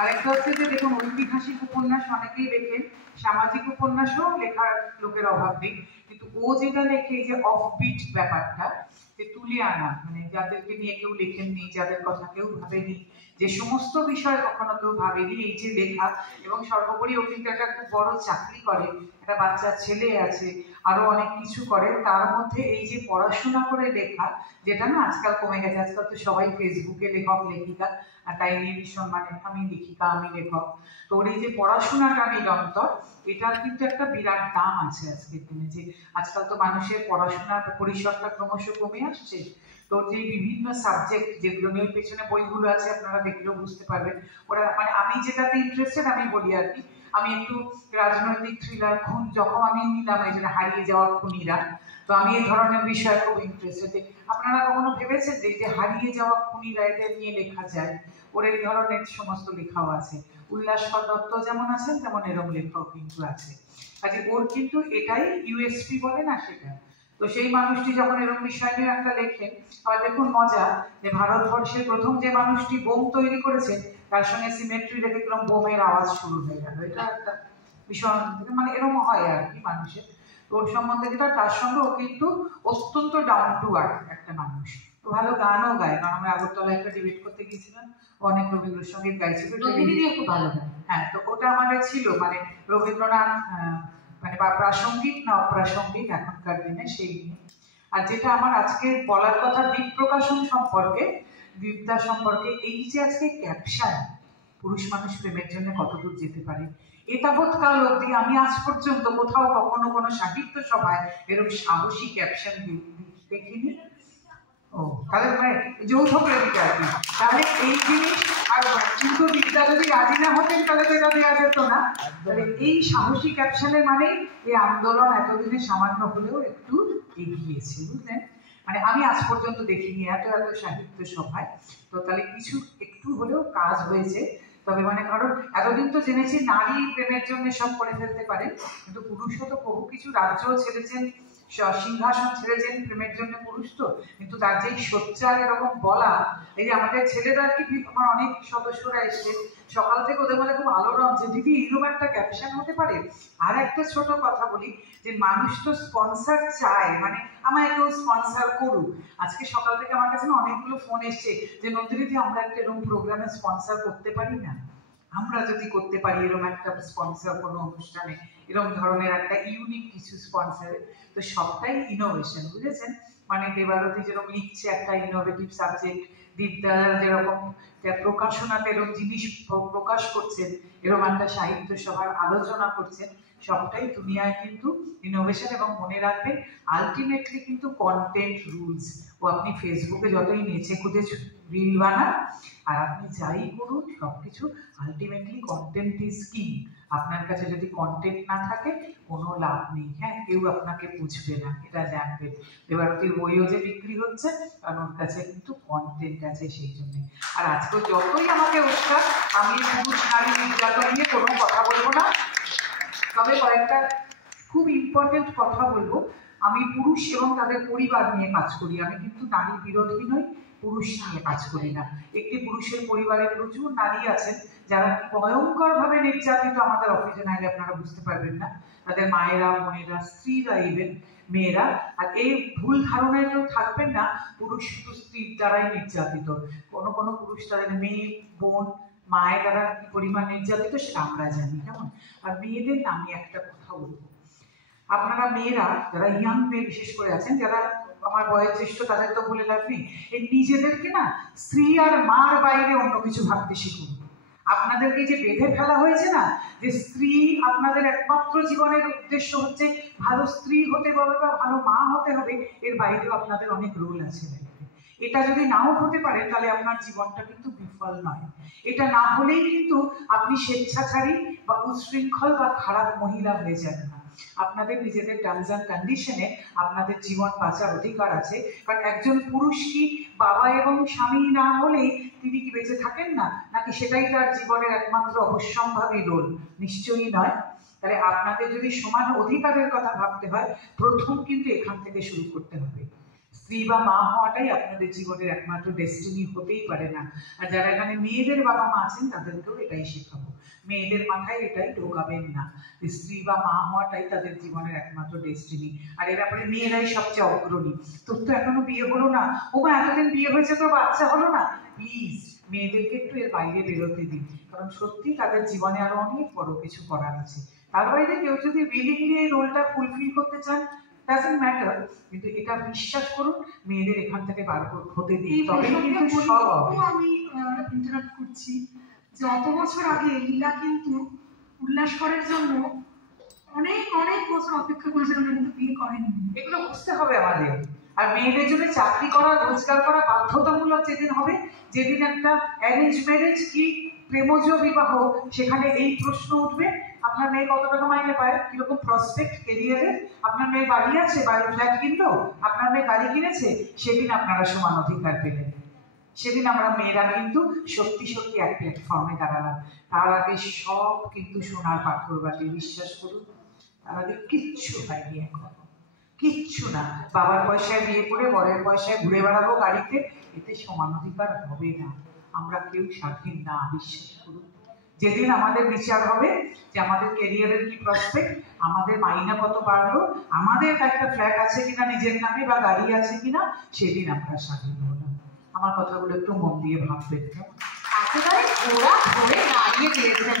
আরেকটা হচ্ছে যে দেখুন ঐতিহাসিক উপন্যাস অনেকেই লেখেন, সামাজিক উপন্যাসও লেখার লোকের অভাব নেই, কিন্তু ও যেটা লেখে যে অফবিট ব্যাপারটা, যে তুলে আনা, মানে যাদেরকে নিয়ে কেউ লেখেননি, যাদের কথা কেউ ভাবেনি, যে সমস্ত বিষয় কখনো কেউ ভাবেনি, এই যে লেখা। এবং সর্বোপরি ও কিন্তু একটা খুব বড় চাকরি করে, একটা বাচ্চা ছেলে আছে, আরো অনেক কিছু করে, তার মধ্যে এই যে পড়াশোনা করে লেখা, যেটা না আজকাল কমে গেছে, আজকাল তো সবাই ফেসবুকে লেখক লেখিকা, আর তাই নিয়ে ভীষণ মানে আমি লেখিকা আমি লেখক। তো ওর এই যে পড়াশোনাটা নিরন্তর, এটার কিন্তু একটা বিরাট দাম আছে আজকের দিনে, যে আজকাল তো মানুষের পড়াশোনার পরিসরটা ক্রমশ কমে আসছে। তো যে বিভিন্ন সাবজেক্ট যেগুলো নিয়ে পেছনে বইগুলো আছে, আপনারা দেখলেও বুঝতে পারবেন। ওরা মানে আমি যেটাতে ইন্টারেস্টেড আমি বলি আর কি, আমি একটু রাজনৈতিক থ্রিলার, খুন, যখন আমি নিলাম এই জন্য হারিয়ে যাওয়া খুনিরা, তো আমি এই ধরনের বিষয়ে খুব ইন্টারেস্টেড। আপনারা কখনো ভেবেছেন যে যে হারিয়ে যাওয়া খুনিরা এদের নিয়ে লেখা যায়? ওর এই ধরনের সমস্ত লেখাও আছে, উল্লাসকর দত্ত যেমন আছেন তেমন এরকম লেখাও কিন্তু আছে। কাজে ওর কিন্তু এটাই ইউএসপি বলে না সেটা। তো সেই মানুষটি যখন এরকম বিষয় নিয়ে একটা লেখেন, আবার দেখুন মজা, যে ভারতবর্ষের প্রথম যে মানুষটি বোম তৈরি করেছে, তার সঙ্গে সিমেট্রি রেখে এরকম বোমের আওয়াজ শুরু হয়ে গেল। এটা একটা ভীষণ মানে এরকম হয় আর কি মানুষের। ওর সম্বন্ধে যেটা, তার সঙ্গে ও কিন্তু অত্যন্ত ডাউন টু আর্থ একটা মানুষ। তো ভালো গানও গায়, কারণ আমরা আগরতলায় একটা ডিবেট করতে গিয়েছিলাম, অনেক রবীন্দ্রসঙ্গীত গাইছিল, রবীন্দ্রদিও খুব ভালো গায়। হ্যাঁ, তো ওটা আমাদের ছিল মানে রবীন্দ্রনাথ মানে বা প্রাসঙ্গিক না অপ্রাসঙ্গিক এখনকার দিনে সেই নিয়ে। আর যেটা আমার আজকে বলার কথা দ্বীপ প্রকাশন সম্পর্কে, দ্বীপদা সম্পর্কে, এই যে আজকে ক্যাপশন, পুরুষ মানুষ প্রেমের জন্য কতদূর যেতে পারে, এতাবৎকাল অবধি আমি আজ পর্যন্ত কোথাও কখনো কোনো সাহিত্য সভায় এরকম সাহসী ক্যাপশন দেখিনি। ও তাহলে মানে যৌথ প্রেমিকা আর কি। তাহলে এই জিনিস, আর কিন্তু বিদ্যা যদি রাজি না হতেন তাহলে তো এটা দেওয়া যেত না। তাহলে এই সাহসী ক্যাপশনের মানে এই আন্দোলন এতদিনে সামান্য হলেও একটু এগিয়েছে, বুঝলেন? মানে আমি আজ পর্যন্ত দেখিনি এত এত সাহিত্য সভায়। তো তাহলে কিছু একটু হলেও কাজ হয়েছে। তবে মানে কারণ এতদিন তো জেনেছি নারী প্রেমের জন্য সব করে ফেলতে পারে, কিন্তু পুরুষও তো বহু কিছু রাজ্য ছেড়েছেন, সিংহাসন ছেড়েছেন প্রেমের জন্য পুরুষ তো। কিন্তু তার যে সোচ্চার এরকম বলা, এই যে আমাদের ছেলেরা কি, আমার অনেক সদস্যরা এসে সকাল থেকে ওদের মধ্যে খুব আলোড়ন যে দিদি এরকম একটা ক্যাপশন হতে পারে। আর একটা ছোট কথা বলি, যে মানুষ তো স্পন্সর চায়, মানে আমায় কেউ স্পন্সর করুক। আজকে সকাল থেকে আমার কাছে না অনেকগুলো ফোন এসছে যে নন্দিনীদি আমরা একটা এরকম প্রোগ্রামে স্পন্সর করতে পারি না, আমরা যদি করতে পারি এরকম একটা স্পন্সর কোনো অনুষ্ঠানে, এরকম ধরনের একটা ইউনিক কিছু স্পন্সরে। তো সবটাই ইনোভেশন, বুঝেছেন? মানে দেবারতী যেরকম লিখছে একটা ইনোভেটিভ সাবজেক্ট, দীপদারা যেরকম প্রকাশনাতে এরকম জিনিস প্রকাশ করছেন, এরকম একটা সাহিত্য সভার আলোচনা করছেন, সবটাই দুনিয়ায় কিন্তু ইনোভেশন। এবং মনে রাখবেন আলটিমেটলি কিন্তু কন্টেন্ট রুলস। ও আপনি ফেসবুকে যতই নেচে খুঁজে রিল বানান আর আপনি যাই করুন, সবকিছু আলটিমেটলি কন্টেন্ট ইজ কিং। আপনার কাছে যদি কন্টেন্ট না থাকে কোনো লাভ নেই। হ্যাঁ, কেউ আপনাকে বুঝবে না, এটা জানবেন। দেবারতীর বইও যে বিক্রি হচ্ছে কারণ ওর কাছে কিন্তু কন্টেন্ট আছে, সেই জন্যে। আর আজকে যতই আমাকে উৎসাহ, আমি পুরুষ নারী নির্যাতন নিয়ে কোনো কথা বলবো না, তবে কয়েকটা খুব ইম্পর্টেন্ট কথা বলবো। আমি পুরুষ এবং তাদের পরিবার নিয়ে কাজ করি, আমি কিন্তু নারী বিরোধী নই, পুরুষ নিয়ে কাজ করি না। একটি পুরুষের পরিবারে প্রচুর নারী আছেন যারা ভয়ঙ্কর ভাবে নির্যাতিত, আমাদের অফিসে নাইলে আপনারা বুঝতে পারবেন না, তাদের মায়েরা, বোনেরা, স্ত্রীরা, ইভেন মেয়েরা। আর এই ভুল ধারণায় কেউ থাকবেন না পুরুষ শুধু স্ত্রীর দ্বারাই নির্যাতিত। কোনো কোনো পুরুষ তাদের মেয়ে, বোন, মায়ের দ্বারা কি পরিমাণ নির্যাতিত সেটা আমরা জানি, কেমন? আর মেয়েদের না আমি একটা কথা বলবো, আপনারা মেয়েরা যারা ইয়াং মেয়ে বিশেষ করে আছেন, যারা আমার বয়োজ্যেষ্ঠ, তাদের তো বলে লাভ নেই, এই নিজেদেরকে না স্ত্রী আর মার বাইরে অন্য কিছু ভাবতে শিখুন। আপনাদেরকে যে বেঁধে ফেলা হয়েছে না, যে স্ত্রী আপনাদের একমাত্র জীবনের উদ্দেশ্য হচ্ছে ভালো স্ত্রী হতে হবে বা ভালো মা হতে হবে, এর বাইরেও আপনাদের অনেক রোল আছে। এটা যদি নাও হতে পারে তাহলে আপনার জীবনটা কিন্তু বিফল নয়। এটা না হলেই কিন্তু আপনি স্বেচ্ছাচারী বা উচ্ছৃঙ্খল বা খারাপ মহিলা হয়ে যান না। আপনাদের নিজেদের টার্মস অ্যান্ড কন্ডিশনে আপনাদের জীবন বাঁচার অধিকার আছে। কারণ একজন পুরুষ কি বাবা এবং স্বামী না হলেই তিনি কি বেঁচে থাকেন না, নাকি সেটাই তার জীবনের একমাত্র অবশ্যম্ভাবী রোল? নিশ্চয়ই নয়। তাহলে আপনাদের যদি সমান অধিকারের কথা ভাবতে হয়, প্রথম কিন্তু এখান থেকে শুরু করতে হবে। স্ত্রী বা মা হওয়াটাই আপনাদের জীবনের একমাত্র ডেস্টিনি হতেই পারে না। আর যারা এখানে মেয়েদের বাবা মা আছেন তাদেরকেও এটাই শেখাবো, মেয়েদের মাথায় এটাই ঢোকাবেন না যে স্ত্রী বা মা হওয়াটাই তাদের জীবনের একমাত্র ডেস্টিনি। আর এ ব্যাপারে মেয়েরাই সবচেয়ে অগ্রণী। তোর তো এখনো বিয়ে হলো না, ও মা এতদিন বিয়ে হয়েছে তো বাচ্চা হলো না। প্লিজ মেয়েদেরকে একটু এর বাইরে বেরোতে দিন, কারণ সত্যি তাদের জীবনে আরো অনেক বড় কিছু করার আছে। তার বাইরে কেউ যদি উইলিংলি এই রোলটা ফুলফিল করতে চান, ডাজন্ট ম্যাটার, কিন্তু এটা বিশ্বাস করুন মেয়েদের এখান থেকে বার হতে দিন, তবে কিন্তু সব হবে। আমি ইন্টারাপ্ট করছি যে অত বছর আগে লীলা কিন্তু উল্লাস করার জন্য অনেক অনেক বছর অপেক্ষা করেছিল, কিন্তু বিয়ে করেনি। এগুলো বুঝতে হবে আমাদের। আর মেয়েদের জন্য চাকরি করা, রোজগার করা বাধ্যতামূলক যেদিন হবে, যেদিন একটা অ্যারেঞ্জ ম্যারেজ কি প্রেমজ বিবাহ, সেখানে এই প্রশ্ন উঠবে, আপনার মেয়ে কত টাকা মাইনে পায়, কিরকম প্রসপেক্ট ক্যারিয়ারে, আপনার মেয়ে বাড়ি আছে, বাড়ি ফ্ল্যাট কিনলো, আপনার মেয়ে গাড়ি কিনেছে, সেদিন আপনারা সমান অধিকার পেলেন। সেদিন আমরা মেয়েরা কিন্তু সত্যি সত্যি এক প্ল্যাটফর্মে দাঁড়ালাম। তার আগে সব কিন্তু সোনার পাথর বাটে, বিশ্বাস করুন। তার আগে কিচ্ছু হয়নি, এখন কিচ্ছু না। বাবার পয়সায় বিয়ে করে বরের পয়সায় ঘুরে বেড়াবো গাড়িতে, এতে সমান অধিকার হবে না। আমরা কেউ স্বাধীন না, বিশ্বাস করুন। যেদিন আমাদের বিচার হবে যে আমাদের ক্যারিয়ারের কি প্রসপেক্ট, আমাদের মাইনা কত বাড়লো, আমাদের একটা ফ্ল্যাট আছে কিনা নিজের নামে বা গাড়ি আছে কিনা, সেদিন আমরা স্বাধীন হলাম। আমার কথাগুলো একটু মন দিয়ে ভাববেন। একেবারে ঘোড়া ধরে দাঁড়িয়ে দিয়েছেন।